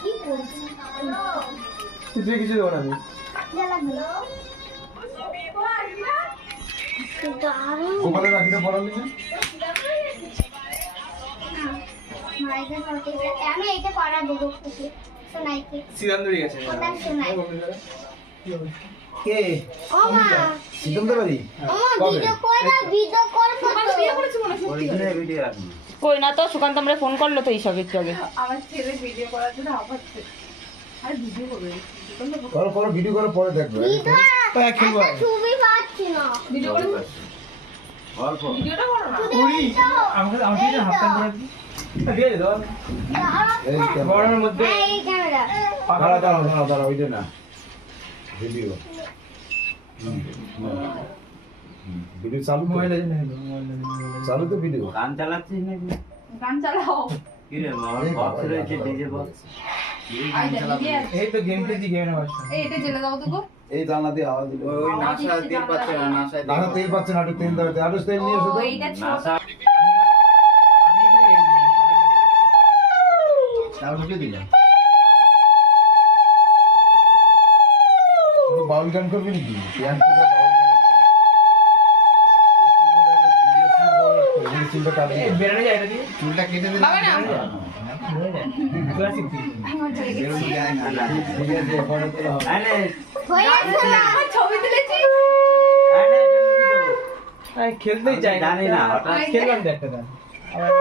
কি করছিস? তুই কিছু দেবো না আমি। গোপালের রাখিটা পড়ালি না? আমি এটা করা দেবো সোনাইকে। সিদ্ধান্ত নিয়ে গেছে। সোনাই কে ও মা সিদ্ধান্ত বাড়ি ও ভিডিও কর তোমার বিয়ে করেছে মনে হয় সত্যি ওইখানে করে। ভিডিও রাখুন কই না তো, সুকান্ত আমরা ফোন করলো তো এইসব একটু আগে। আমার ছেলে ভিডিও করার জন্য হাঁপাচ্ছে। আর ভিডিও করবে। করো করো ভিডিও করো পরে দেখবো হ্যাঁ খেলবো। একটা ছবি পাচ্ছি না। ভিডিও করে অল্প ভিডিওটা করো না। কুড়ি আমাকে দিয়ে হাফ টাইম করে দিয়ে দাও। এই ক্যামেরা গরমের মধ্যে এই ক্যামেরা দাঁড়া দাঁড়া দাঁড়া দাঁড়া ওইটা না ভিডিও ভিডিও চালু তো? মোবাইলে চালু তো ভিডিও গান চালাচ্ছিস নাকি? গান চালাও। কি রে বক্স রয়েছে ডিজে বক্স। আর DJ আছে। এই তো গেম খেলছি গেমে বাসা। এই এটা জেলে দাও তো গো। এই জানলা দিয়ে আওয়াজ দিল ওই নাসা দিয়ে পাচ্ছে না, নাসায় না দিয়ে তেল পাচ্ছে না একটু তেল দাও আরো তেল নিয়ে এসো ও তো এইটা ছোট। নাসা আমি তো গেম তাও ঢুকে দিলাম বাউল গান করবি নাকি পিয়ান করে বাউল গান চুলটা কাটবি এই বেরোনে যায় এটা দিয়ে। চুলটা কেটে দিলাম বাবা না। ক্লাসিক ছিল। আমার চলে গেছে। ঠিক আছে পরে তোলা হবে আরে হয়েছে না আমার ছবি তুলেছি। আরে খেলতেই চাই জানি না, হঠাৎ খেললাম তো একটা গান। আবার